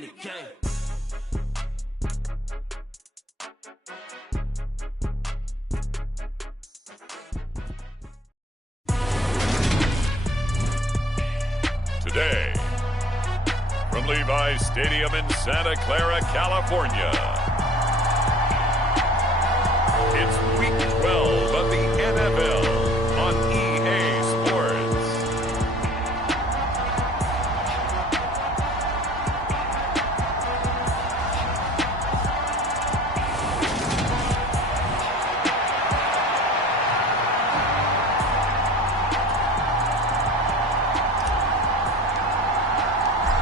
in the game. Today, from Levi's Stadium in Santa Clara, California, it's Week 12 of the NFL on EA Sports.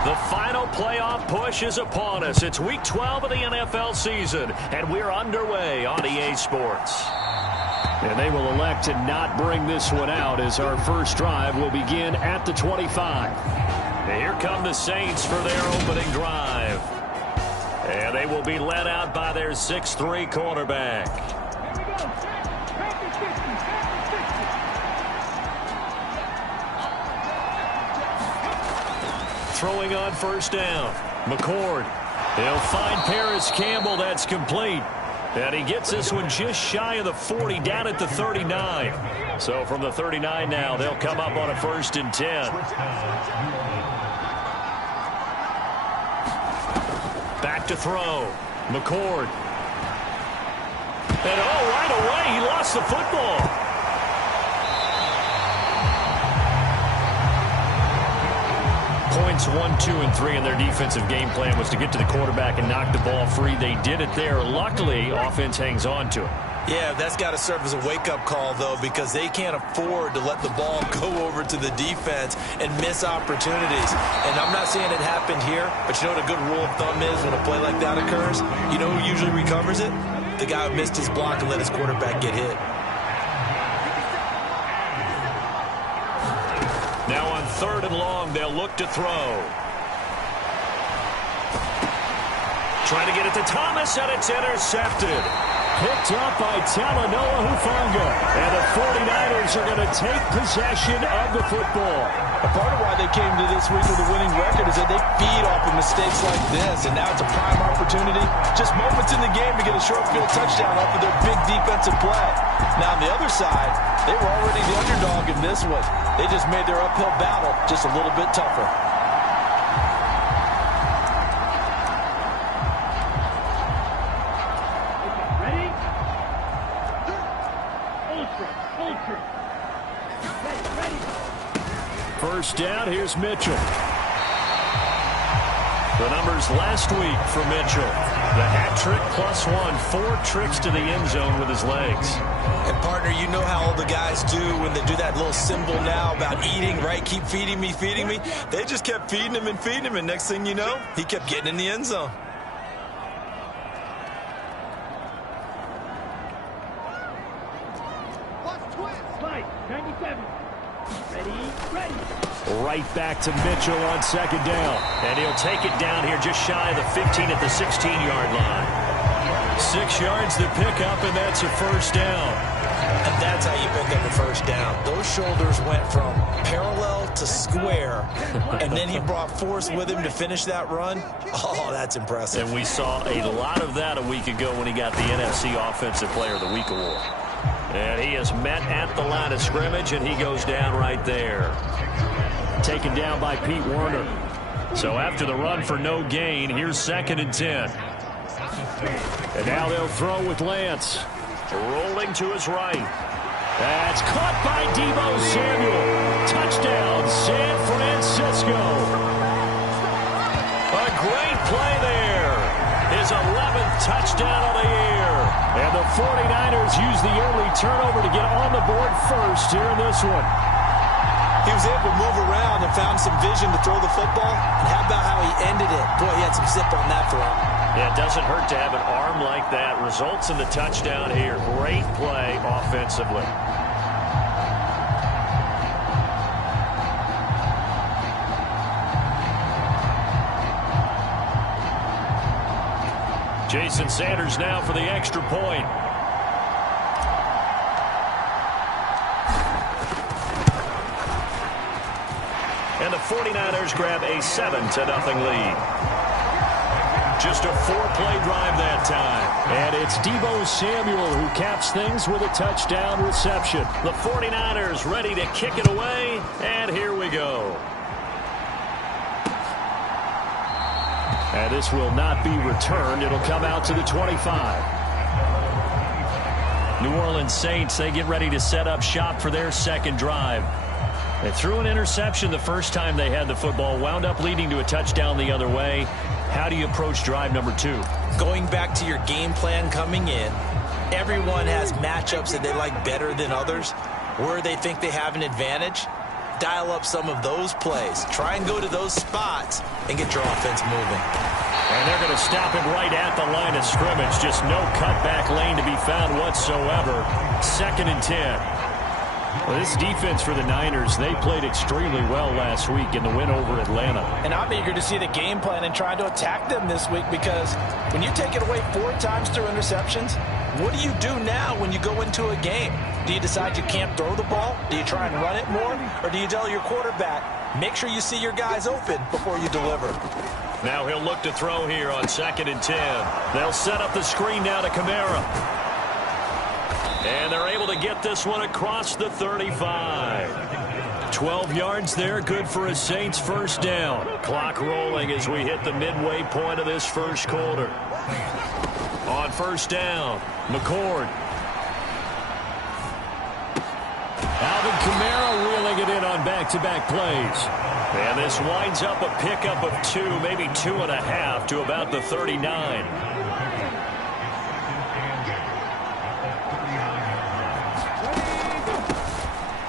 The final playoff push is upon us. It's Week 12 of the NFL season, and we're underway on EA Sports. And they will elect to not bring this one out as our first drive will begin at the 25. And here come the Saints for their opening drive. And they will be led out by their 6'3" quarterback. Throwing on first down. McCord. He'll find Paris Campbell. That's complete. And he gets this one just shy of the 40, down at the 39. So from the 39 now, they'll come up on a 1st and 10. Back to throw. McCord. And right away, he lost the football. Points 1, 2, and 3 in their defensive game plan was to get to the quarterback and knock the ball free. They did it there. Luckily, offense hangs on to it. Yeah, that's got to serve as a wake-up call, though, because they can't afford to let the ball go over to the defense and miss opportunities. And I'm not saying it happened here, but you know what a good rule of thumb is when a play like that occurs? You know who usually recovers it? The guy who missed his block and let his quarterback get hit. Now on 3rd and long, they'll look to throw. Trying to get it to Thomas, and it's intercepted. Picked up by Talanoa Hufanga. And the 49ers are going to take possession of the football. A part of why they came to this week with a winning record is that they feed off of mistakes like this, and now it's a prime opportunity. Just moments in the game to get a short field touchdown off of their big defensive play. Now on the other side, they were already the underdog in this one. They just made their uphill battle just a little bit tougher. First down, here's Mitchell. The numbers last week for Mitchell. The hat trick +1, 4 trips to the end zone with his legs. And, partner, you know how all the guys do when they do that little symbol now about eating, right? Keep feeding me, feeding me. They just kept feeding him, and next thing you know, he kept getting in the end zone. Right back to Mitchell on 2nd down. And he'll take it down here just shy of the 15 at the 16-yard line. 6 yards to pick up, and that's a 1st down. And that's how you pick up a 1st down. Those shoulders went from parallel to square, and then he brought force with him to finish that run. Oh, that's impressive. And we saw a lot of that a week ago when he got the NFC Offensive Player of the Week award. And he is met at the line of scrimmage, and he goes down right there. Taken down by Pete Werner. So after the run for no gain, here's 2nd and 10. And now they'll throw with Lance. Rolling to his right. That's caught by Deebo Samuel. Touchdown, San Francisco. A great play there. His 11th touchdown of the year. And the 49ers use the early turnover to get on the board first here in this one. He was able to move around and found some vision to throw the football. And how about how he ended it? Boy, he had some zip on that throw. Yeah, it doesn't hurt to have an arm like that. Results in the touchdown here. Great play offensively. Jason Sanders now for the extra point. And the 49ers grab a 7-0 lead. Just a 4-play drive that time. And it's Deebo Samuel who caps things with a touchdown reception. The 49ers ready to kick it away, and here we go. And this will not be returned. It'll come out to the 25. New Orleans Saints, they get ready to set up shop for their second drive. They threw an interception the first time they had the football, wound up leading to a touchdown the other way. How do you approach drive number 2? Going back to your game plan coming in, everyone has matchups that they like better than others, where they think they have an advantage. Dial up some of those plays. Try and go to those spots and get your offense moving. And they're going to stop him right at the line of scrimmage. Just no cutback lane to be found whatsoever. 2nd and 10. Well, this defense for the Niners, they played extremely well last week in the win over Atlanta. And I'm eager to see the game plan and try to attack them this week, because when you take it away 4 times through interceptions, what do you do now when you go into a game? Do you decide you can't throw the ball? Do you try and run it more? Or do you tell your quarterback, make sure you see your guys open before you deliver? Now he'll look to throw here on 2nd and 10. They'll set up the screen now to Kamara. And they're able to get this one across the 35. 12 yards there, good for a Saints first down. Clock rolling as we hit the midway point of this first quarter. On first down, McCord. Alvin Kamara reeling it in on back-to-back plays. And this winds up a pickup of 2, maybe 2.5 to about the 39.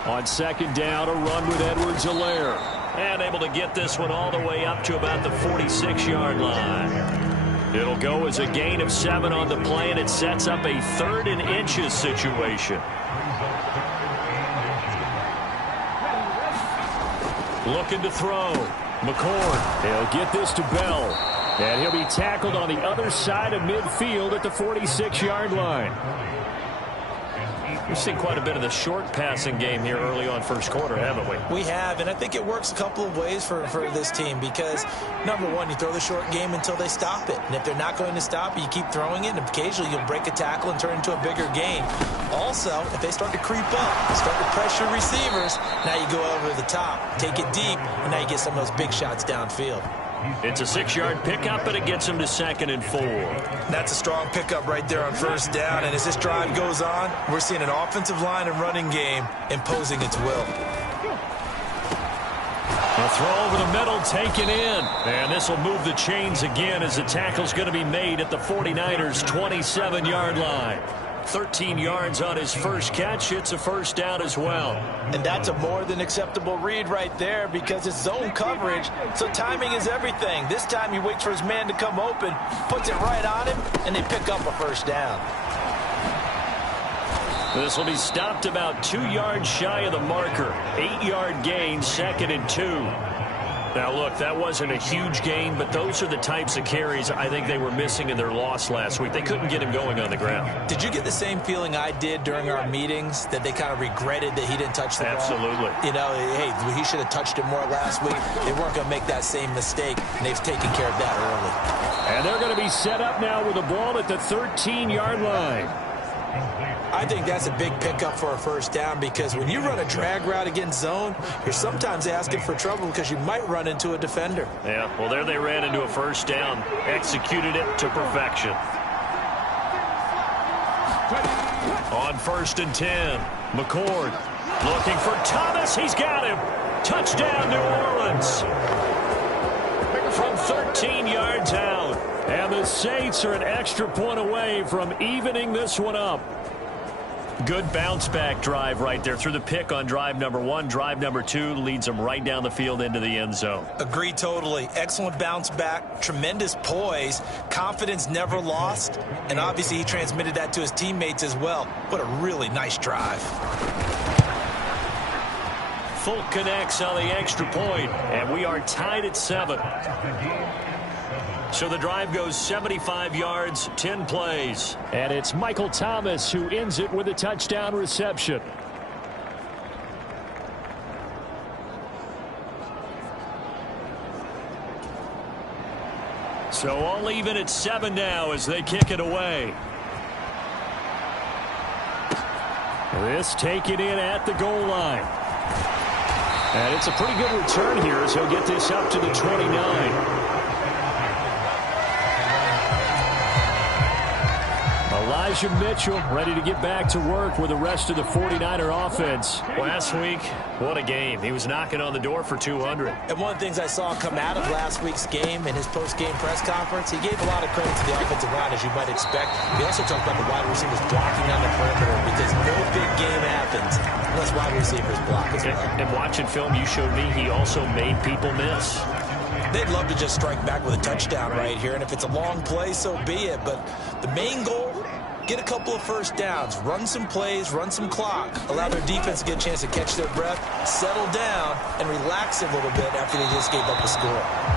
On 2nd down, a run with Edwards-Helaire. And able to get this one all the way up to about the 46-yard line. It'll go as a gain of 7 on the play, and it sets up a 3rd and inches situation. Looking to throw. McCord. He'll get this to Bell. And he'll be tackled on the other side of midfield at the 46-yard line. We've seen quite a bit of the short passing game here early on first quarter, haven't we? We have, and I think it works a couple of ways for this team, because, number one, you throw the short game until they stop it. And if they're not going to stop it, you keep throwing it, and occasionally you'll break a tackle and turn into a bigger gain. Also, if they start to creep up, start to pressure receivers, now you go over the top, take it deep, and now you get some of those big shots downfield. It's a 6-yard pickup, and it gets them to 2nd and 4. That's a strong pickup right there on first down. And as this drive goes on, we're seeing an offensive line and running game imposing its will. A throw over the middle, taken in. And this will move the chains again as the tackle's going to be made at the 49ers' 27-yard line. 13 yards on his first catch. It's a first down as well. And that's a more than acceptable read right there, because it's zone coverage, so timing is everything. This time he waits for his man to come open, puts it right on him, and they pick up a first down. This will be stopped about 2 yards shy of the marker. 8-yard gain, 2nd and 2. Now, look, that wasn't a huge gain, but those are the types of carries I think they were missing in their loss last week. They couldn't get him going on the ground. Did you get the same feeling I did during our meetings, that they kind of regretted that he didn't touch the ball? Absolutely. You know, hey, he should have touched it more last week. They weren't going to make that same mistake, and they've taken care of that early. And they're going to be set up now with the ball at the 13-yard line. I think that's a big pickup for a first down, because when you run a drag route against zone, you're sometimes asking for trouble because you might run into a defender. Yeah, well, there they ran into a first down, executed it to perfection. On 1st and 10, McCord looking for Thomas. He's got him. Touchdown, New Orleans. From 13 yards out. And the Saints are an extra point away from evening this one up. Good bounce-back drive right there through the pick on drive number 1. Drive number 2 leads them right down the field into the end zone. Agree totally. Excellent bounce back, tremendous poise, confidence never lost, and obviously he transmitted that to his teammates as well. What a really nice drive. Folk connects on the extra point, and we are tied at 7. So the drive goes 75 yards, 10 plays. And it's Michael Thomas who ends it with a touchdown reception. So all even at 7 now as they kick it away. This taken in at the goal line. And it's a pretty good return here as he'll get this up to the 29. Elijah Mitchell ready to get back to work with the rest of the 49er offense. Last week, what a game. He was knocking on the door for 200. And one of the things I saw come out of last week's game in his post-game press conference, he gave a lot of credit to the offensive line, as you might expect. He also talked about the wide receivers blocking on the perimeter because no big game happens unless wide receivers block as well. And watching film, you showed me he also made people miss. They'd love to just strike back with a touchdown right here, and if it's a long play, so be it. But the main goal, get a couple of first downs, run some plays, run some clock, allow their defense to get a chance to catch their breath, settle down, and relax a little bit after they just gave up a score.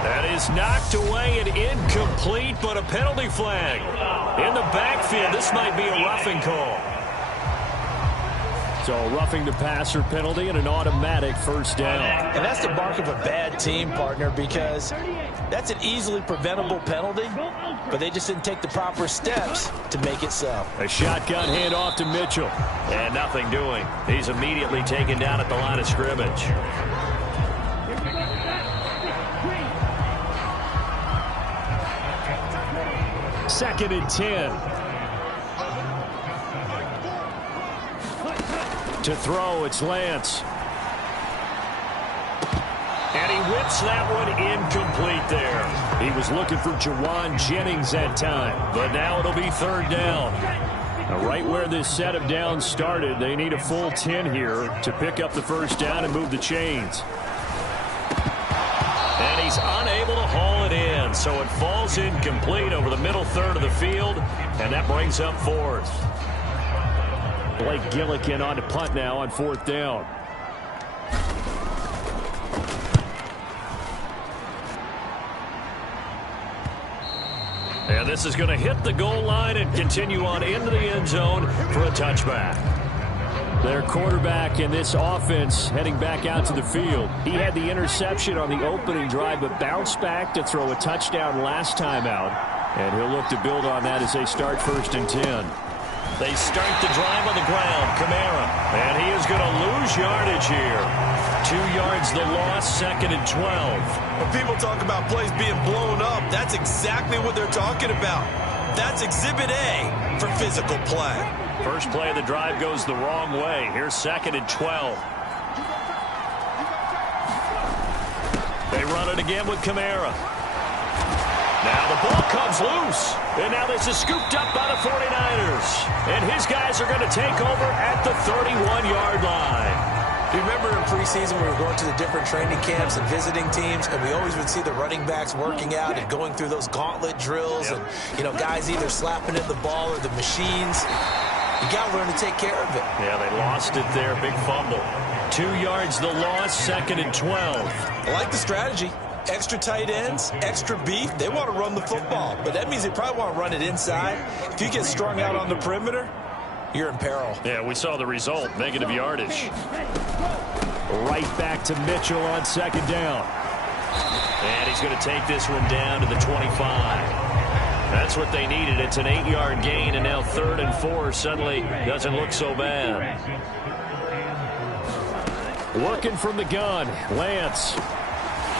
That is knocked away and incomplete, but a penalty flag. In the backfield, this might be a roughing call. So roughing the passer penalty and an automatic first down. And that's the mark of a bad team, partner, because that's an easily preventable penalty, but they just didn't take the proper steps to make it so. A shotgun handoff to Mitchell. And nothing doing. He's immediately taken down at the line of scrimmage. Second and 10. To throw, it's Lance. And he whips that one incomplete there. He was looking for Jawan Jennings that time, but now it'll be third down. Now, right where this set of downs started, they need a full 10 here to pick up the first down and move the chains. And he's unable to haul it in, so it falls incomplete over the middle third of the field, and that brings up fourth. Blake Gillikin on to punt now on fourth down. And this is going to hit the goal line and continue on into the end zone for a touchback. Their quarterback in this offense heading back out to the field. He had the interception on the opening drive, but bounced back to throw a touchdown last time out. And he'll look to build on that as they start first and 10. They start the drive on the ground. Kamara. And he is going to lose yardage here. 2 yards the loss, second and 12. When people talk about plays being blown up, that's exactly what they're talking about. That's Exhibit A for physical play. First play of the drive goes the wrong way. Here's second and 12. They run it again with Kamara. Now the ball comes loose. And now this is scooped up by the 49ers. And his guys are going to take over at the 31-yard line. You remember in preseason we were going to the different training camps and visiting teams, and we always would see the running backs working out and going through those gauntlet drills, and, you know, guys either slapping in the ball or the machines. You got to learn to take care of it. Yeah, they lost it there. Big fumble. 2 yards the loss, second and 12. I like the strategy. Extra tight ends, extra beef. They want to run the football, but that means they probably want to run it inside. If you get strung out on the perimeter, you're in peril. Yeah, we saw the result. Negative yardage. Right back to Mitchell on second down. And he's going to take this one down to the 25. That's what they needed. It's an 8-yard gain, and now 3rd and 4 suddenly doesn't look so bad. Working from the gun, Lance.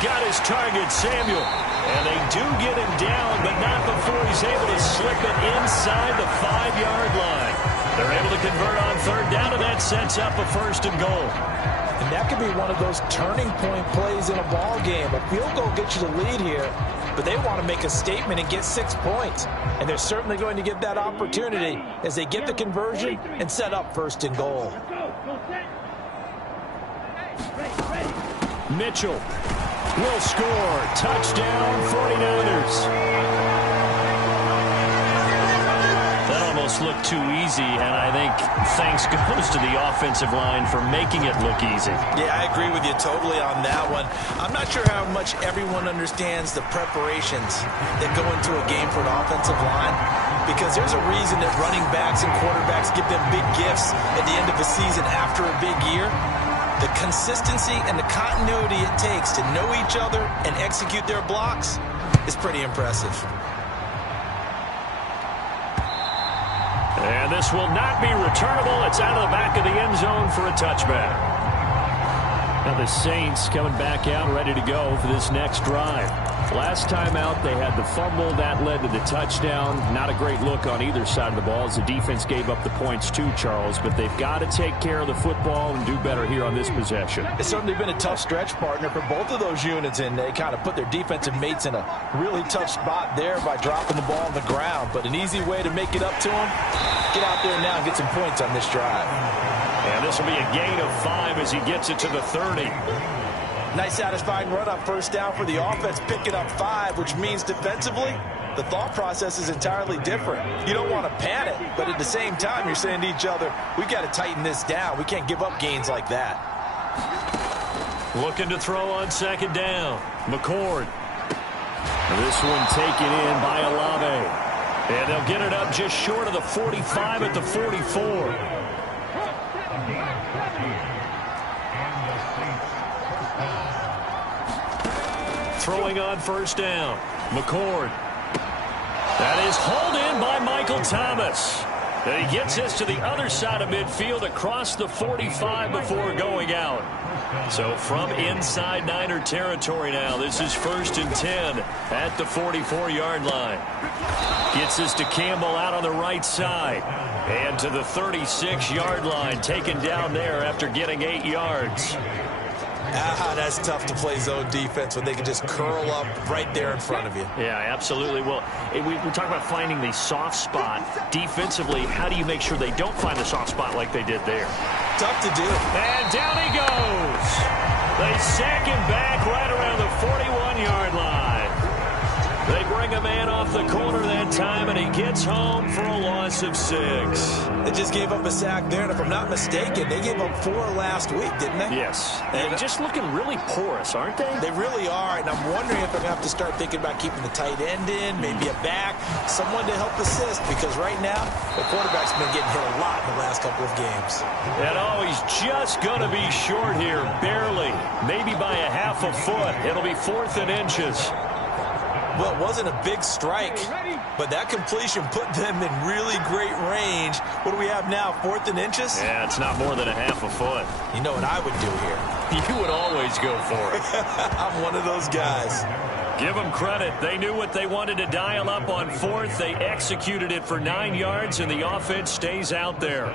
Got his target, Samuel. And they do get him down, but not before he's able to slip it inside the 5-yard line. They're able to convert on third down, and that sets up a first and goal. And that could be one of those turning point plays in a ball game. A field goal gets you the lead here, but they want to make a statement and get 6 points. And they're certainly going to get that opportunity as they get the conversion and set up first and goal. Mitchell will score. Touchdown, 49ers. That almost looked too easy, and I think thanks goes to the offensive line for making it look easy. Yeah, I agree with you totally on that one. I'm not sure how much everyone understands the preparations that go into a game for an offensive line, because there's a reason that running backs and quarterbacks give them big gifts at the end of the season after a big year. The consistency and the continuity it takes to know each other and execute their blocks, is pretty impressive. And this will not be returnable. It's out of the back of the end zone for a touchback. Now the Saints coming back out ready to go for this next drive. Last time out, they had the fumble. That led to the touchdown. Not a great look on either side of the ball as the defense gave up the points too, Charles. But they've got to take care of the football and do better here on this possession. It's certainly been a tough stretch, partner, for both of those units, and they kind of put their defensive mates in a really tough spot there by dropping the ball on the ground. But an easy way to make it up to them, get out there now and get some points on this drive. And this will be a gain of 5 as he gets it to the 30. Nice satisfying run up first down for the offense, picking up 5, which means defensively, the thought process is entirely different. You don't want to panic, but at the same time, you're saying to each other, we've got to tighten this down. We can't give up gains like that. Looking to throw on second down. McCord. This one taken in by Olave. And they'll get it up just short of the 45 at the 44. Throwing on first down. McCord. That is hauled in by Michael Thomas. And he gets this to the other side of midfield across the 45 before going out. So from inside Niner territory now, this is 1st and 10 at the 44-yard line. Gets this to Campbell out on the right side. And to the 36-yard line, taken down there after getting 8 yards. That's tough to play zone defense when they can just curl up right there in front of you. Yeah, absolutely. Well, we talk about finding the soft spot. Defensively, how do you make sure they don't find the soft spot like they did there? Tough to do. And down he goes. They sack him back right around the 41-yard line. They bring a man off the corner that time, and he gets home for a loss of 6. They just gave up a sack there, and if I'm not mistaken, they gave up 4 last week, didn't they? Yes. And they're just looking really porous, aren't they? They really are, and I'm wondering if I'm going to have to start thinking about keeping the tight end in, maybe a back, someone to help assist, because right now, the quarterback's been getting hit a lot in the last couple of games. And he's just going to be short here, barely, maybe by a half a foot. It'll be 4th and inches. Well, it wasn't a big strike, but that completion put them in really great range. What do we have now, 4th and inches? Yeah, it's not more than a half a foot. You know what I would do here? You would always go for it. I'm one of those guys. Give them credit. They knew what they wanted to dial up on 4th. They executed it for 9 yards, and the offense stays out there.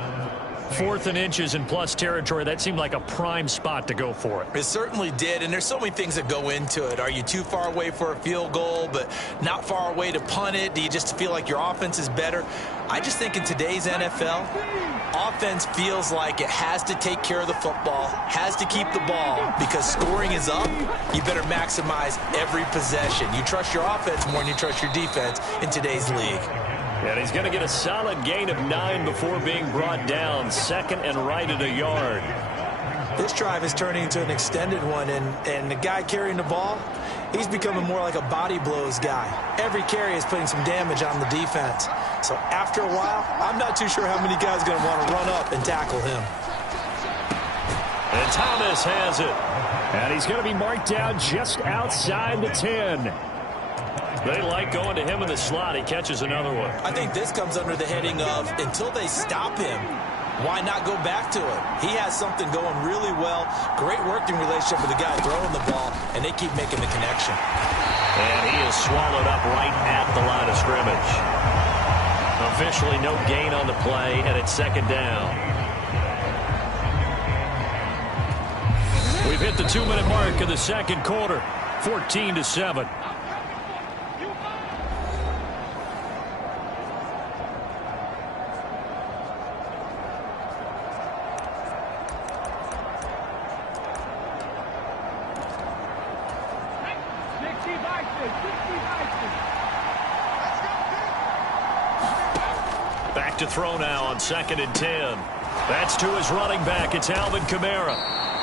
4th and inches in plus territory. That seemed like a prime spot to go for it. It certainly did, and there's so many things that go into it. Are you too far away for a field goal, but not far away to punt it? Do you just feel like your offense is better? I just think in today's NFL, offense feels like it has to take care of the football, has to keep the ball, because scoring is up. You better maximize every possession. You trust your offense more than you trust your defense in today's league. And he's going to get a solid gain of 9 before being brought down. 2nd and right at a yard. This drive is turning into an extended one, and the guy carrying the ball, he's becoming more like a body blows guy. Every carry is putting some damage on the defense. So after a while, I'm not too sure how many guys are going to want to run up and tackle him. And Thomas has it. And he's going to be marked down just outside the 10. They like going to him in the slot. He catches another one. I think this comes under the heading of, until they stop him, why not go back to him? He has something going really well. Great working relationship with the guy throwing the ball, and they keep making the connection. And he is swallowed up right at the line of scrimmage. Officially no gain on the play, and it's 2nd down. We've hit the 2-minute mark of the 2nd quarter. 14-7. Back to throw now on 2nd and 10. That's to his running back. It's Alvin Kamara.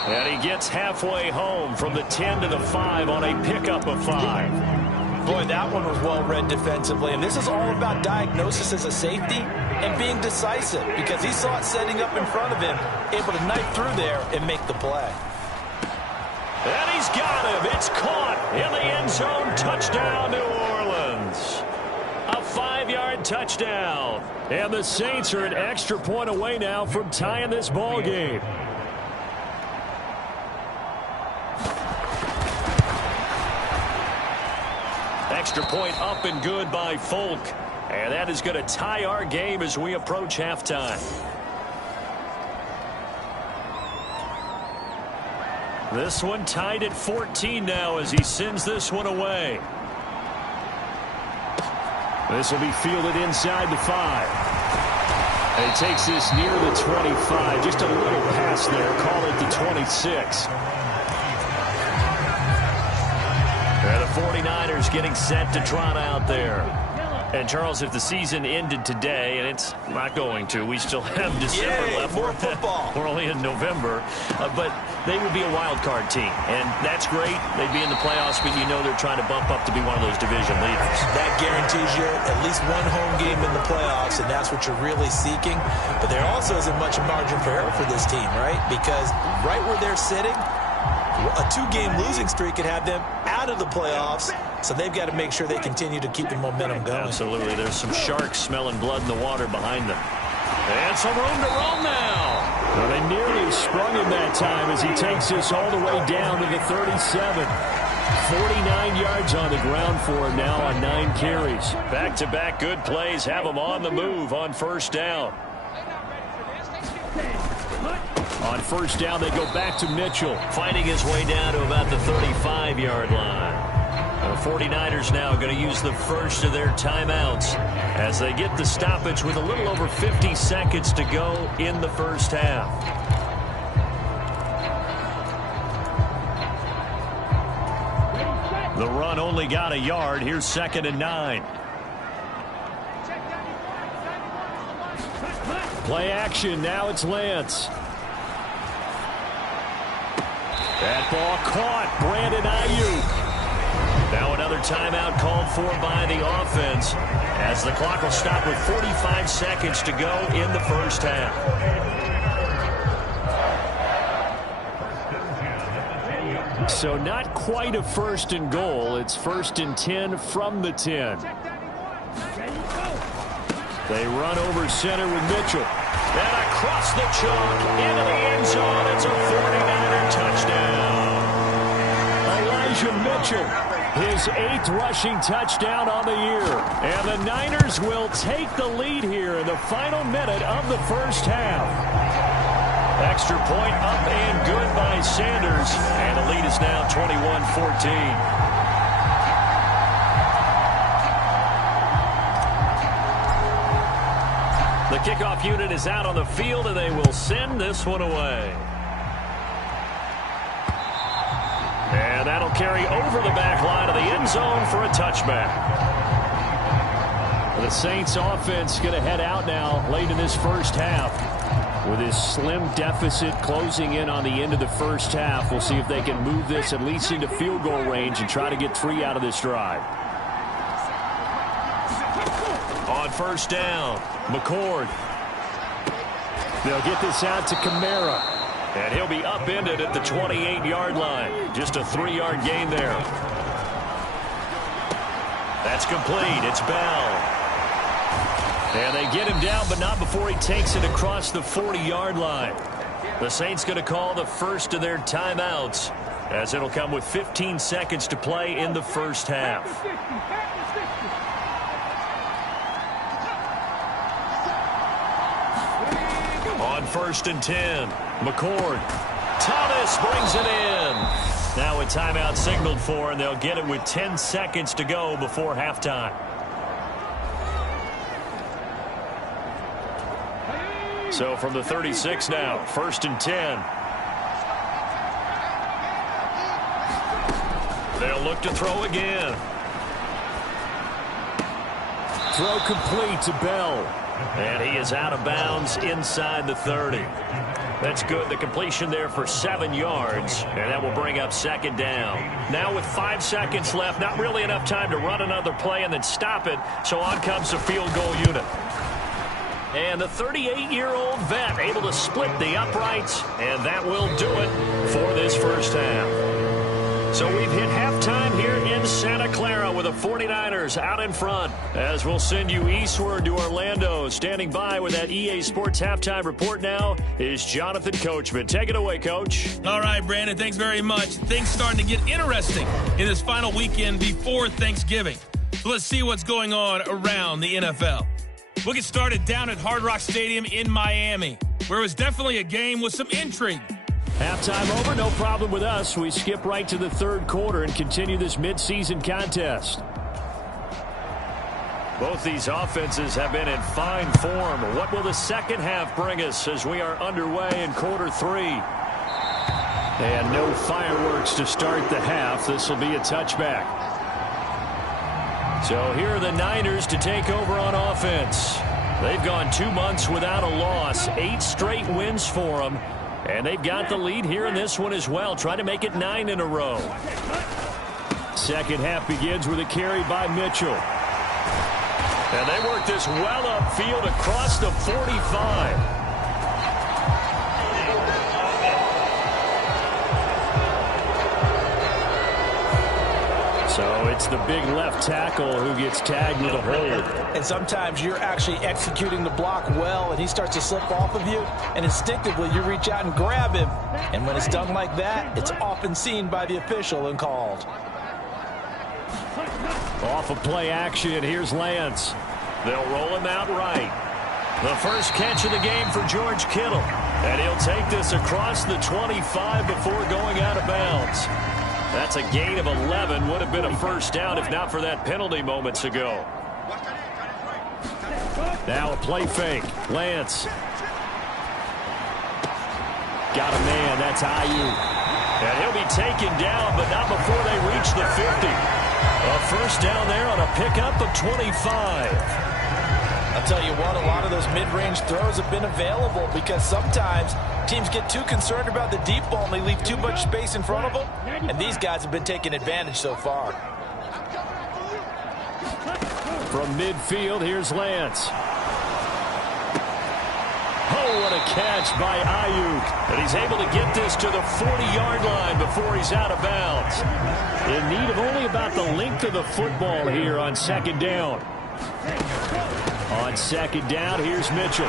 And he gets halfway home from the 10 to the 5 on a pickup of 5. Boy, that one was well read defensively. And this is all about diagnosis as a safety and being decisive, because he saw it setting up in front of him, able to knife through there and make the play. And he's got him. It's caught in the end zone. Touchdown, New Orleans. A 5-yard touchdown. And the Saints are an extra point away now from tying this ball game. Extra point up and good by Folk. And that is going to tie our game as we approach halftime. This one tied at 14 now as he sends this one away. This will be fielded inside the 5. And he takes this near the 25. Just a little pass there. Call it the 26. And the 49ers getting set to trot out there. And, Charles, if the season ended today, and it's not going to, we still have December left. More football. We're only in November. But they would be a wild card team. And that's great. They'd be in the playoffs, but you know they're trying to bump up to be one of those division leaders. That guarantees you at least one home game in the playoffs, and that's what you're really seeking. But there also isn't much margin for error for this team, right? Because right where they're sitting, a 2-game losing streak could have them out of the playoffs, so they've got to make sure they continue to keep the momentum going. Absolutely. There's some sharks smelling blood in the water behind them. And some room to roam now. Well, they nearly sprung him that time as he takes this all the way down to the 37. 49 yards on the ground for him now on 9 carries. Back-to-back good plays have him on the move on first down. On first down, they go back to Mitchell. Fighting his way down to about the 35-yard line. The 49ers now going to use the first of their timeouts as they get the stoppage with a little over 50 seconds to go in the first half. The run only got a yard. Here's 2nd and 9. Play action. Now it's Lance. That ball caught. Brandon Ayuk. Now another timeout called for by the offense as the clock will stop with 45 seconds to go in the first half. So not quite a 1st and goal. It's 1st and 10 from the 10. They run over center with Mitchell. And across the chalk into the end zone. It's a 49er touchdown. Elijah Mitchell, his 8th rushing touchdown on the year. And the Niners will take the lead here in the final minute of the first half. Extra point up and good by Sanders. And the lead is now 21-14. The kickoff unit is out on the field, and they will send this one away. And that'll carry over the back line of the end zone for a touchback. The Saints offense going to head out now late in this first half. With this slim deficit closing in on the end of the first half, we'll see if they can move this at least into field goal range and try to get 3 out of this drive. On first down, McCord. They'll get this out to Kamara. And he'll be upended at the 28-yard line. Just a 3-yard gain there. That's complete. It's Bell. And they get him down, but not before he takes it across the 40-yard line. The Saints going to call the first of their timeouts, as it'll come with 15 seconds to play in the first half. On 1st and 10, McCord. Thomas brings it in. Now a timeout signaled for, and they'll get it with 10 seconds to go before halftime. So from the 36 now, 1st and 10. They'll look to throw again. Throw complete to Bell. And he is out of bounds inside the 30. That's good. The completion there for 7 yards. And that will bring up 2nd down. Now with 5 seconds left, not really enough time to run another play and then stop it. So on comes the field goal unit. And the 38-year-old vet able to split the uprights. And that will do it for this first half. So we've hit halftime here in Santa Clara with the 49ers out in front. As we'll send you eastward to Orlando. Standing by with that EA Sports halftime report now is Jonathan Coachman. Take it away, Coach. All right, Brandon, thanks very much. Things starting to get interesting in this final weekend before Thanksgiving. So let's see what's going on around the NFL. We'll get started down at Hard Rock Stadium in Miami, where it was definitely a game with some intrigue. Halftime over, no problem with us. We skip right to the third quarter and continue this midseason contest. Both these offenses have been in fine form. What will the second half bring us as we are underway in quarter three? And no fireworks to start the half. This will be a touchback. So here are the Niners to take over on offense. They've gone 2 months without a loss. 8 straight wins for them. And they've got the lead here in this one as well. Trying to make it 9 in a row. Second half begins with a carry by Mitchell. And they work this well upfield across the 45. So it's the big left tackle who gets tagged with a hold. And sometimes you're actually executing the block well, and he starts to slip off of you, and instinctively you reach out and grab him. And when it's done like that, it's often seen by the official and called. Off of play action, here's Lance. They'll roll him out right. The first catch of the game for George Kittle. And he'll take this across the 25 before going out of bounds. That's a gain of 11. Would have been a first down if not for that penalty moments ago. Now a play fake. Lance. Got a man. That's Ayuk. And he'll be taken down, but not before they reach the 50. A first down there on a pickup of 25. I'll tell you what, a lot of those mid-range throws have been available because sometimes teams get too concerned about the deep ball and they leave too much space in front of them. And these guys have been taking advantage so far. From midfield, here's Lance. Oh, what a catch by Ayuk. And he's able to get this to the 40-yard line before he's out of bounds. In need of only about the length of the football here on second down. On second down, here's Mitchell.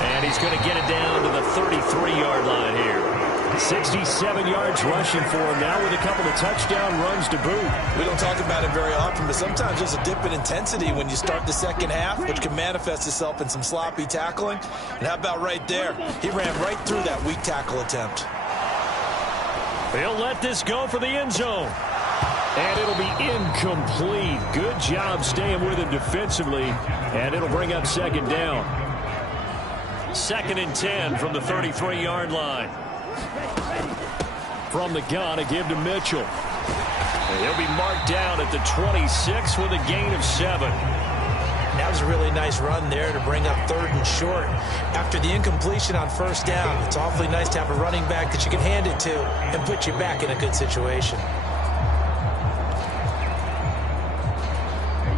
And he's going to get it down to the 33-yard line here. 67 yards rushing for him now with a couple of touchdown runs to boot. We don't talk about it very often, but sometimes there's a dip in intensity when you start the second half, which can manifest itself in some sloppy tackling. And how about right there? He ran right through that weak tackle attempt. He'll let this go for the end zone. And it'll be incomplete. Good job staying with him defensively. And it'll bring up second down. 2nd and 10 from the 33-yard line. From the gun, a give to Mitchell. And he'll be marked down at the 26 with a gain of 7. That was a really nice run there to bring up 3rd and short. After the incompletion on first down, it's awfully nice to have a running back that you can hand it to and put you back in a good situation.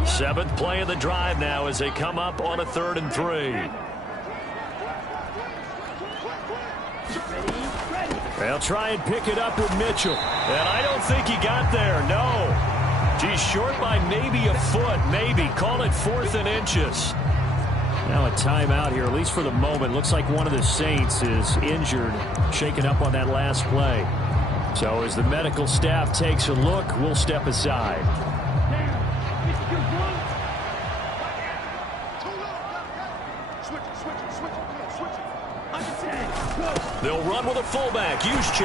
7th play of the drive now as they come up on a 3rd and 3. They'll try and pick it up with Mitchell. And I don't think he got there, no. He's short by maybe a foot, maybe. Call it 4th and inches. Now a timeout here, at least for the moment. Looks like one of the Saints is injured, shaken up on that last play. So as the medical staff takes a look, we'll step aside. They'll run with a fullback, Juszczyk.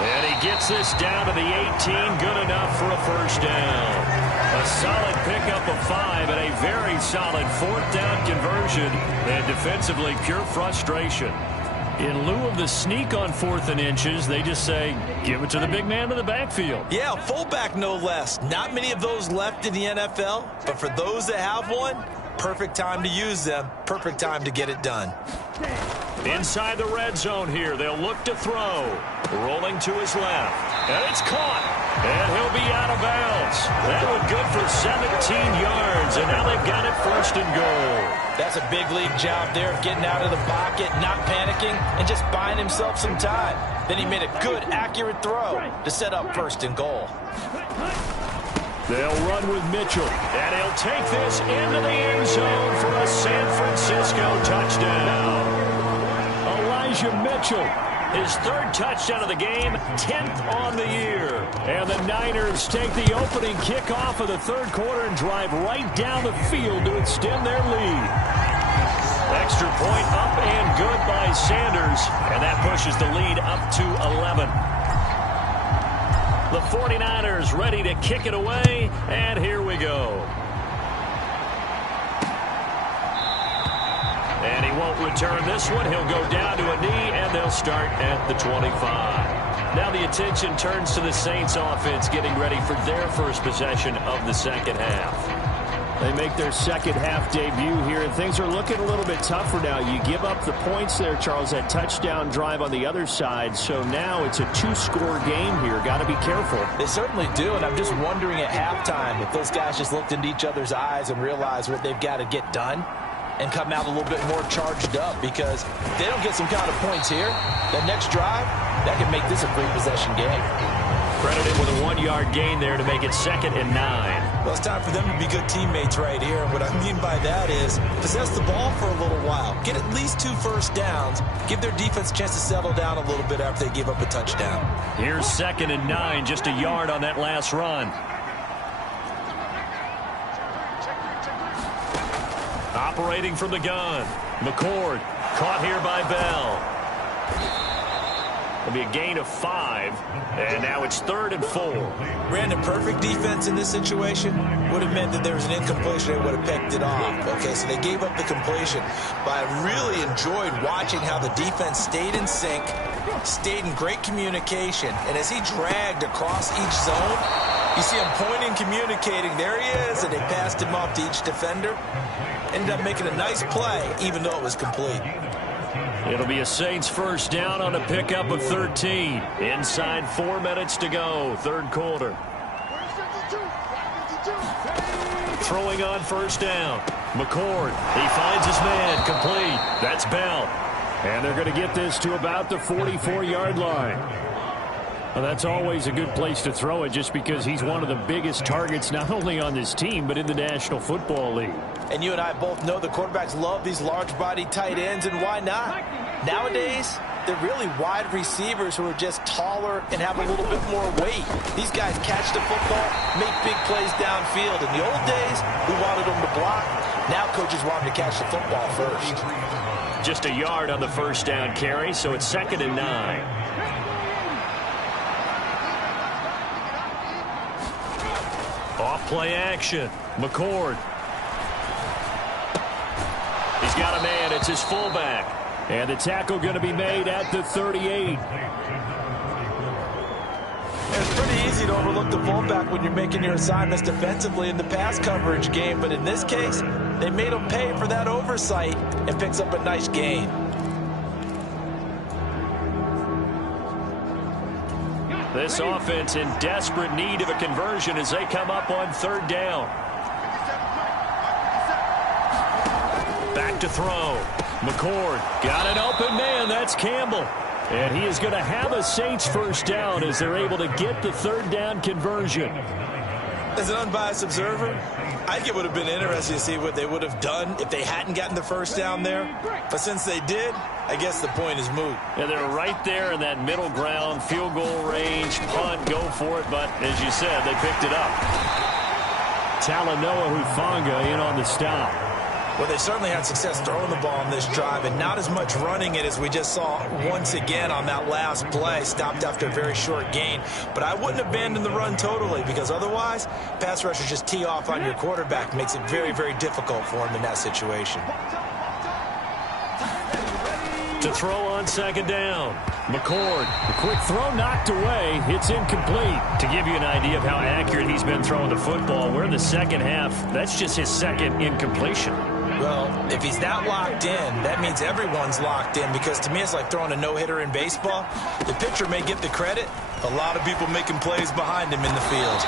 And he gets this down to the 18, good enough for a first down. A solid pickup of 5 and a very solid 4th down conversion. And defensively, pure frustration. In lieu of the sneak on 4th and inches, they just say, give it to the big man in the backfield. Yeah, fullback no less. Not many of those left in the NFL, but for those that have one, perfect time to use them, perfect time to get it done. Inside the red zone here, they'll look to throw. Rolling to his left. And it's caught. And he'll be out of bounds. That one good for 17 yards. yards, and now they've got it 1st and goal. That's a big league job there of getting out of the pocket, not panicking, and just buying himself some time. Then he made a good, accurate throw to set up 1st and goal. They'll run with Mitchell. And he'll take this into the end zone for a San Francisco touchdown. Elijah Mitchell. His 3rd touchdown of the game, 10th on the year. And the Niners take the opening kickoff of the 3rd quarter and drive right down the field to extend their lead. Extra point up and good by Sanders. And that pushes the lead up to 11. The 49ers ready to kick it away, and here we go. And he won't return this one. He'll go down to a knee, and they'll start at the 25. Now the attention turns to the Saints offense getting ready for their first possession of the 2nd half. They make their 2nd half debut here, and things are looking a little bit tougher now. You give up the points there, Charles, that touchdown drive on the other side. So now it's a 2-score game here. Got to be careful. They certainly do, and I'm just wondering at halftime if those guys just looked into each other's eyes and realized what they've got to get done and come out a little bit more charged up, because if they don't get some kind of points here, that next drive, that could make this a free-possession game. Credited with a 1-yard gain there to make it 2nd and 9. Well, it's time for them to be good teammates right here. And what I mean by that is possess the ball for a little while. Get at least 2 first downs. Give their defense a chance to settle down a little bit after they give up a touchdown. Here's 2nd and 9, just a yard on that last run. Operating from the gun. McCord caught here by Bell. It'll be a gain of 5, and now it's 3rd and 4. Brandon, perfect defense in this situation would have meant that there was an incompletion. They would have picked it off. Okay, so they gave up the completion. But I really enjoyed watching how the defense stayed in sync, stayed in great communication, and as he dragged across each zone, you see him pointing, communicating. There he is, and they passed him off to each defender. Ended up making a nice play, even though it was complete. It'll be a Saints 1st down on a pickup of 13. Inside 4 minutes to go, 3rd quarter. Throwing on 1st down. McCord, he finds his man, complete. That's Bell. And they're going to get this to about the 44-yard line. Well, that's always a good place to throw it, just because he's one of the biggest targets not only on this team but in the National Football League. And you and I both know the quarterbacks love these large-bodied tight ends, and why not? Nowadays, they're really wide receivers who are just taller and have a little bit more weight. These guys catch the football, make big plays downfield. In the old days, we wanted them to block. Now coaches want them to catch the football first. Just a yard on the 1st down carry, so it's 2nd and 9. Off play action. McCord. He's got a man. It's his fullback. And the tackle going to be made at the 38. It's pretty easy to overlook the fullback when you're making your assignments defensively in the pass coverage game. But in this case, they made him pay for that oversight and picks up a nice gain. This offense in desperate need of a conversion as they come up on 3rd down. Back to throw. McCord got an open man. That's Campbell. And he is going to have a Saints 1st down as they're able to get the 3rd down conversion. As an unbiased observer, I think it would have been interesting to see what they would have done if they hadn't gotten the 1st down there. But since they did, I guess the point is moot. And they're right there in that middle ground, field goal range, punt, go for it. But as you said, they picked it up. Talanoa Hufanga in on the stop. Well, they certainly had success throwing the ball on this drive and not as much running it as we just saw once again on that last play. Stopped after a very short gain. But I wouldn't abandon the run totally, because otherwise, pass rushers just tee off on your quarterback. Makes it very, very difficult for him in that situation. To throw on 2nd down. McCord. The quick throw knocked away. It's incomplete. To give you an idea of how accurate he's been throwing the football, we're in the 2nd half. That's just his 2nd incompletion. Well, if he's not locked in, that means everyone's locked in, because to me it's like throwing a no-hitter in baseball. The pitcher may get the credit. A lot of people making plays behind him in the field.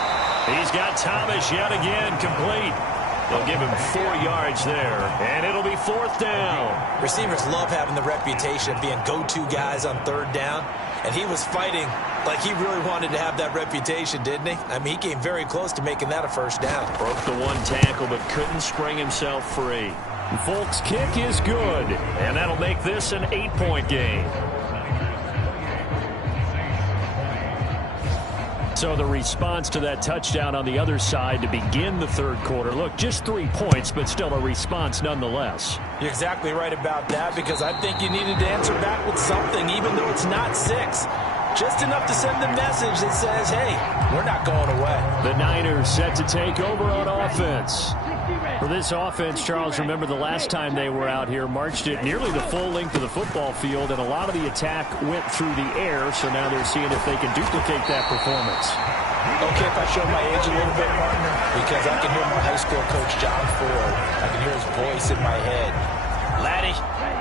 He's got Thomas yet again complete. They'll give him 4 yards there, and it'll be 4th down. Receivers love having the reputation of being go-to guys on 3rd down, and he was fighting like he really wanted to have that reputation, didn't he? I mean, he came very close to making that a 1st down. Broke the 1 tackle, but couldn't spring himself free. Folks' kick is good, and that'll make this an 8-point game. So the response to that touchdown on the other side to begin the 3rd quarter. Look, just 3 points, but still a response nonetheless. You're exactly right about that, because I think you needed to answer back with something, even though it's not 6. Just enough to send the message that says, hey, we're not going away. The Niners set to take over on offense. For this offense, Charles, remember the last time they were out here, marched it nearly the full length of the football field, and a lot of the attack went through the air, so now they're seeing if they can duplicate that performance. Okay, if I show my age a little bit, partner, because I can hear my high school coach, John Ford. I can hear his voice in my head. Laddie,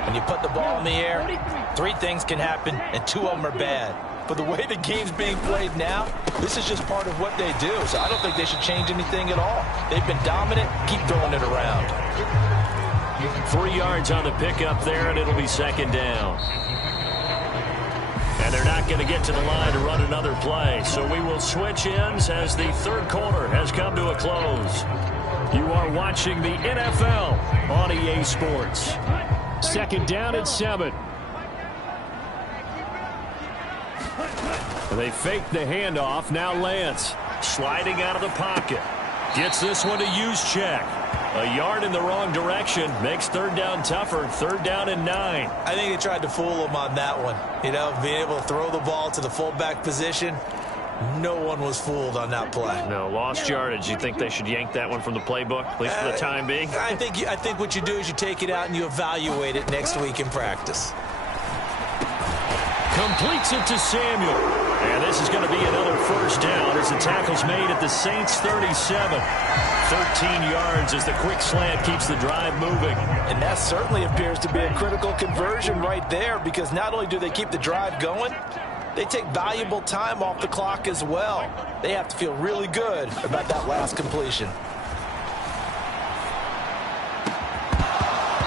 when you put the ball in the air, 3 things can happen, and 2 of them are bad. But the way the game's being played now, this is just part of what they do. So I don't think they should change anything at all. They've been dominant. Keep throwing it around. 3 yards on the pickup there, and it'll be 2nd down. And they're not going to get to the line to run another play. So we will switch ends as the 3rd quarter has come to a close. You are watching the NFL on EA Sports. 2nd down and 7. They fake the handoff. Now Lance Sliding out of the pocket. Gets this one to Juszczyk. A yard in the wrong direction. Makes 3rd down tougher. 3rd down and 9. I think they tried to fool him on that one. You know, being able to throw the ball to the fullback position. No one was fooled on that play. No, lost yardage. You think they should yank that one from the playbook, at least for the time being? I think what you do is you take it out and you evaluate it next week in practice. completes it to Samuel. And this is going to be another 1st down as the tackle's made at the Saints 37. 13 yards as the quick slant keeps the drive moving. And that certainly appears to be a critical conversion right there, because not only do they keep the drive going, they take valuable time off the clock as well. They have to feel really good about that last completion.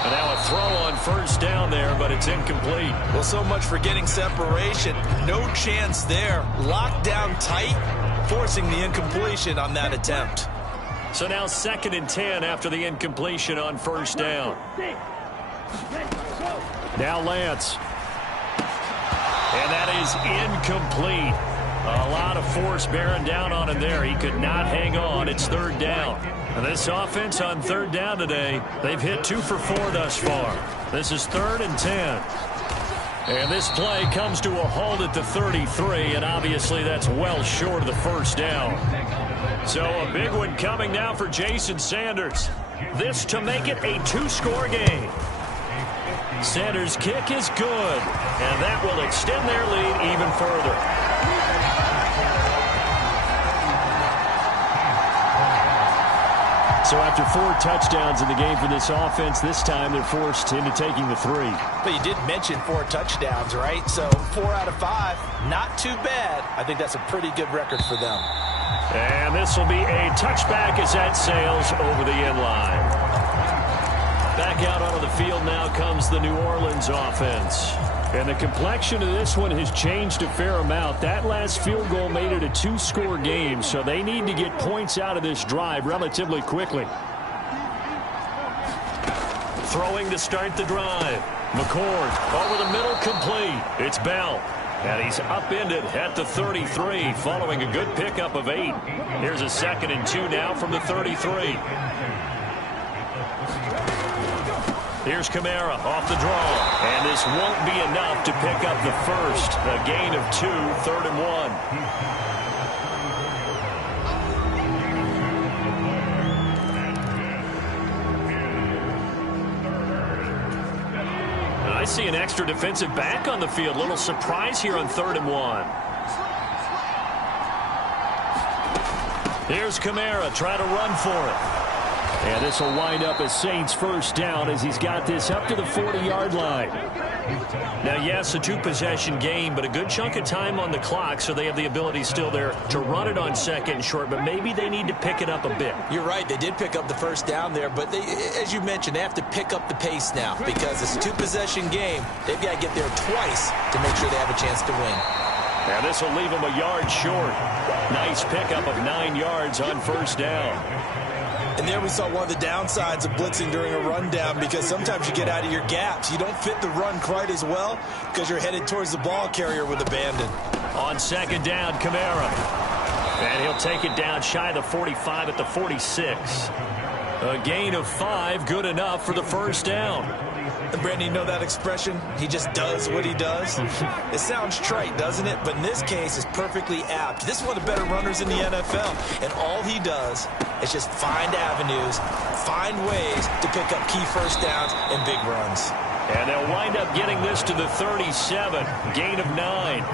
And now a throw on 1st down there, but it's incomplete. Well, so much for getting separation. No chance there. Locked down tight, forcing the incompletion on that attempt. So now 2nd and 10 after the incompletion on 1st down. Now Lance. And that is incomplete. A lot of force bearing down on him there. He could not hang on. It's 3rd down. And this offense on 3rd down today, they've hit 2 for 4 thus far. This is 3rd and 10. And this play comes to a halt at the 33, and obviously that's well short of the 1st down. So a big one coming now for Jason Sanders. This to make it a 2-score game. Sanders' kick is good, and that will extend their lead even further. So after 4 touchdowns in the game for this offense, this time they're forced into taking the 3. But you did mention 4 touchdowns, right? So 4 out of 5, not too bad. I think that's a pretty good record for them. And this will be a touchback as that sails over the end line. Back out onto the field now comes the New Orleans offense. And the complexion of this one has changed a fair amount. That last field goal made it a 2-score game, so they need to get points out of this drive relatively quickly. Throwing to start the drive. McCord over the middle, complete. It's Bell. And he's upended at the 33 following a good pickup of 8. Here's a 2nd and 2 now from the 33. Here's Kamara off the draw. And this won't be enough to pick up the first. A gain of 2, 3rd and 1. I see an extra defensive back on the field. Little surprise here on 3rd and 1. Here's Kamara trying to run for it. And this will wind up a Saints first down as he's got this up to the 40-yard line. Now, yes, a two-possession game, but a good chunk of time on the clock, so they have the ability still there to run it on second and short, but maybe they need to pick it up a bit. You're right. They did pick up the first down there, but they, as you mentioned, they have to pick up the pace now because it's a two-possession game. They've got to get there twice to make sure they have a chance to win. Now, this will leave them a yard short. Nice pickup of 9 yards on first down. And there we saw one of the downsides of blitzing during a rundown because sometimes you get out of your gaps. You don't fit the run quite as well because you're headed towards the ball carrier with abandon. On second down, Kamara. And he'll take it down shy of the 45 at the 46. A gain of 5, good enough for the first down. And Brandon, you know that expression? He just does what he does. It sounds trite, doesn't it? But in this case, it's perfectly apt. This is one of the better runners in the NFL. And all he does is just find avenues, find ways to pick up key first downs and big runs. And they'll wind up getting this to the 37. Gain of 9.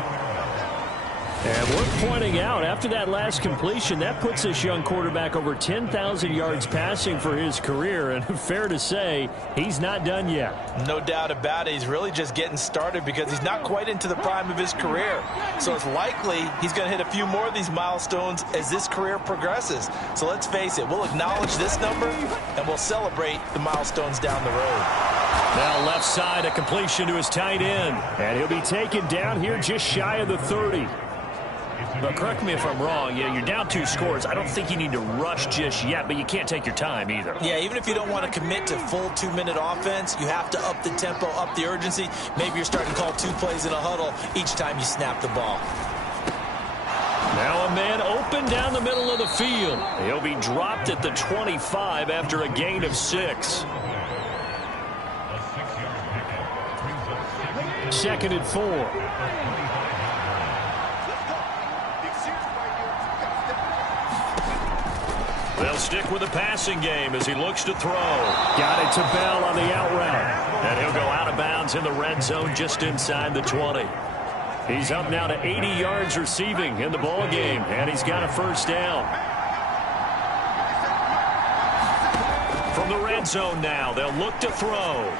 And worth pointing out, after that last completion, that puts this young quarterback over 10,000 yards passing for his career. And fair to say, he's not done yet. No doubt about it. He's really just getting started because he's not quite into the prime of his career. So it's likely he's going to hit a few more of these milestones as this career progresses. So let's face it, we'll acknowledge this number and we'll celebrate the milestones down the road. Now left side, a completion to his tight end. And he'll be taken down here just shy of the 30. But correct me if I'm wrong, you're down 2 scores. I don't think you need to rush just yet, but you can't take your time either. Yeah, even if you don't want to commit to full 2-minute offense, you have to up the tempo, up the urgency. Maybe you're starting to call 2 plays in a huddle each time you snap the ball. Now a man open down the middle of the field. He'll be dropped at the 25 after a gain of 6. Second and 4. They'll stick with the passing game as he looks to throw. Got it to Bell on the out route. And he'll go out of bounds in the red zone just inside the 20. He's up now to 80 yards receiving in the ball game, and he's got a first down. From the red zone now, they'll look to throw.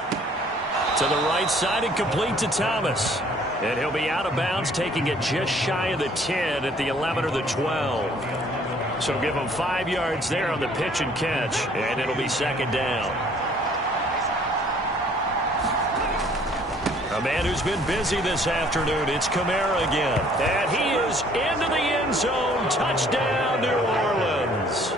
To the right side and complete to Thomas. And he'll be out of bounds, taking it just shy of the 10 at the 11 or the 12. So give him 5 yards there on the pitch and catch, and it'll be second down. A man who's been busy this afternoon, it's Kamara again. And he is into the end zone. Touchdown, New Orleans.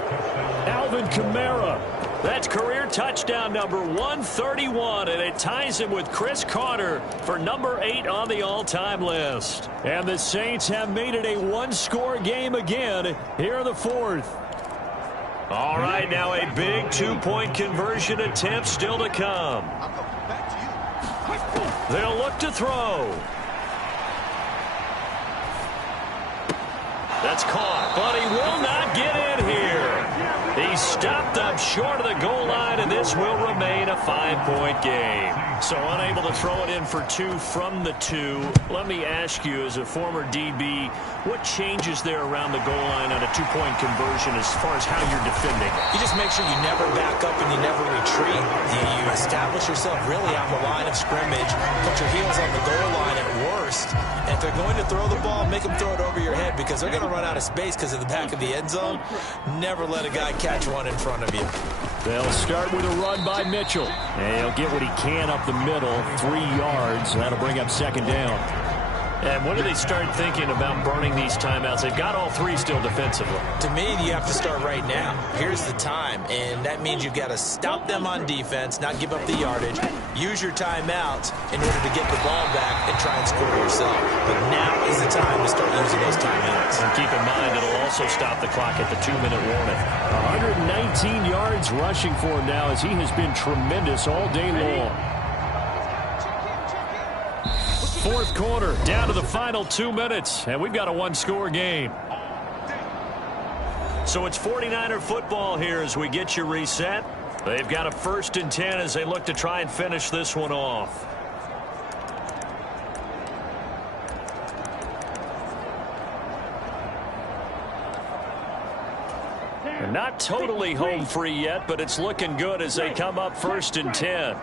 Alvin Kamara. That's career touchdown number 131, and it ties him with Chris Carter for number 8 on the all-time list. And the Saints have made it a one-score game again here in the 4th. All right, now a big 2-point conversion attempt still to come. They'll look to throw. That's caught, but he will not get in here. He stopped up short of the goal line, and this will remain a 5-point game. So unable to throw it in for 2 from the 2. Let me ask you, as a former DB, what changes there around the goal line on a 2-point conversion as far as how you're defending? You just make sure you never back up and you never retreat. You establish yourself really on the line of scrimmage, put your heels on the goal line at worst. And if they're going to throw the ball, make them throw it over your head because they're going to run out of space because of the back of the end zone. Never let a guy catch one in front of you. They'll start with a run by Mitchell. And he'll get what he can up the middle, 3 yards. That'll bring up second down. And when do they start thinking about burning these timeouts? They've got all 3 still defensively. To me, you have to start right now. Here's the time, and that means you've got to stop them on defense, not give up the yardage, use your timeouts in order to get the ball back and try and score yourself. But now is the time to start using those timeouts. And keep in mind, it'll also stop the clock at the 2-minute warning. 119 yards rushing for him now as he has been tremendous all day long. 4th quarter, down to the final 2 minutes, and we've got a 1-score game. So it's 49er football here as we get you reset. They've got a 1st and 10 as they look to try and finish this one off. And Not totally home free yet, but it's looking good as they come up 1st and 10.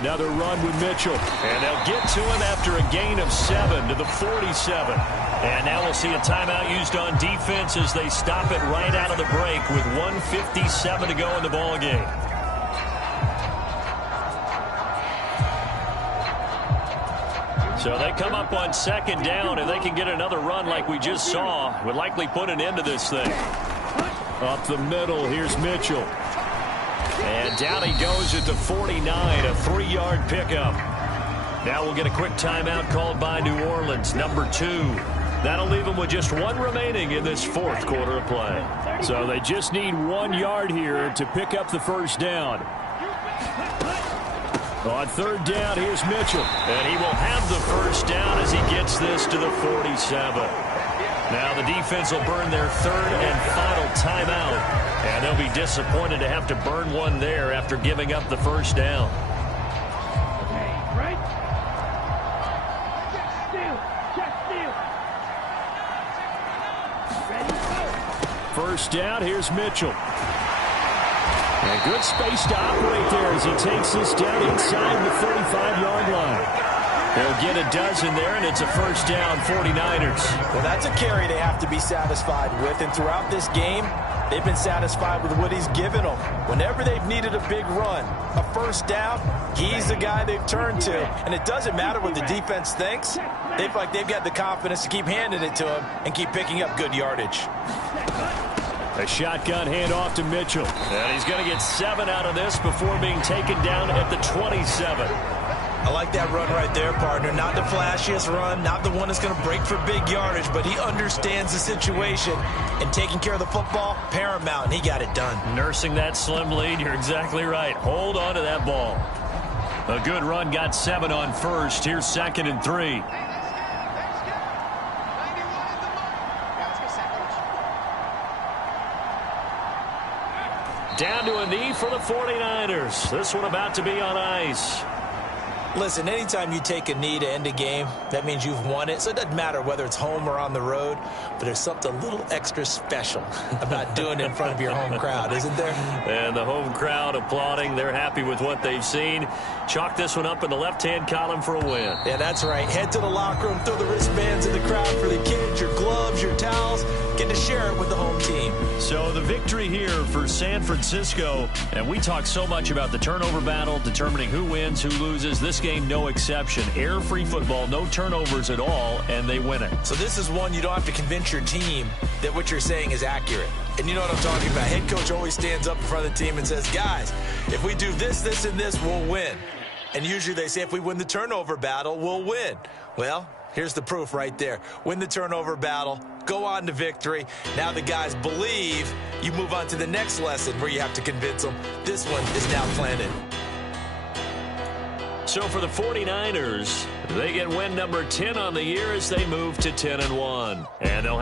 Another run with Mitchell. And they'll get to him after a gain of 7 to the 47. And now we'll see a timeout used on defense as they stop it right out of the break with 1:57 to go in the ball game. So they come up on 2nd down, and they can get another run like we just saw. Would likely put an end to this thing. Up the middle, here's Mitchell. And down he goes at the 49, a 3-yard pickup. Now we'll get a quick timeout called by New Orleans, number 2. That'll leave them with just 1 remaining in this 4th quarter of play. So they just need 1 yard here to pick up the 1st down. On 3rd down, here's Mitchell. And he will have the 1st down as he gets this to the 47. Now the defense will burn their 3rd and final timeout. And they'll be disappointed to have to burn one there after giving up the 1st down. First down, here's Mitchell. And good space to operate there as he takes this down inside the 35-yard line. They'll get a dozen there, and it's a 1st down, 49ers. Well, that's a carry they have to be satisfied with, and throughout this game, they've been satisfied with what he's given them. Whenever they've needed a big run, a 1st down, he's the guy they've turned to. And it doesn't matter what the defense thinks. They've got the confidence to keep handing it to him and keep picking up good yardage. A shotgun handoff to Mitchell. And he's going to get 7 out of this before being taken down at the 27. I like that run right there, partner. Not the flashiest run, not the one that's going to break for big yardage, but he understands the situation, and taking care of the football, paramount, and he got it done. Nursing that slim lead, you're exactly right. Hold on to that ball. A good run, got 7 on 1st. Here's 2nd and 3. Down to a knee for the 49ers. This one about to be on ice. Listen, anytime you take a knee to end a game, that means you've won it. So it doesn't matter whether it's home or on the road, but there's something a little extra special about doing it in front of your home crowd, isn't there? And the home crowd applauding. They're happy with what they've seen. Chalk this one up in the left-hand column for a win. Yeah, that's right. Head to the locker room, throw the wristbands in the crowd for the kids, your gloves, your towels. Get to share it with the home team. So the victory here for San Francisco. And we talk so much about the turnover battle, determining who wins, who loses. This game, no exception. Error-free football, no turnovers at all, and they win it. So this is one you don't have to convince your team that what you're saying is accurate. And you know what I'm talking about. Head coach always stands up in front of the team and says, guys, if we do this, this, and this, we'll win. And usually they say if we win the turnover battle, we'll win. Well, here's the proof right there. Win the turnover battle, go on to victory. Now the guys believe. You move on to the next lesson where you have to convince them. This one is now planted. So for the 49ers, they get win number 10 on the year as they move to 10-1. And they'll